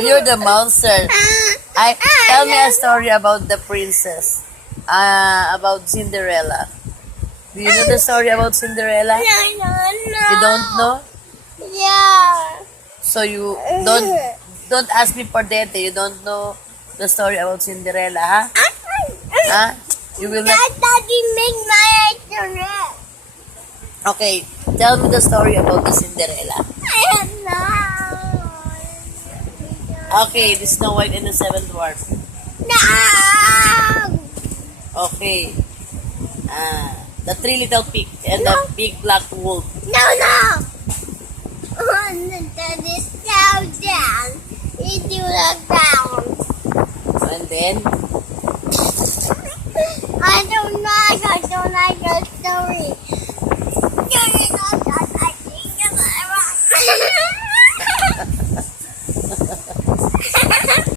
You're the monster. Tell me a story about the princess. About Cinderella. Do you know the story about Cinderella? You don't know? Yeah. So you don't ask me for that. You don't know the story about Cinderella, huh? Huh? You will not. Daddy make my internet. Okay, tell me the story about the Cinderella. I don't know. Okay, the Snow White and the Seven Dwarfs. No. Okay. The Three Little Pigs and the Big Black Wolf. No. That is down. It will look down. And then, I don't know.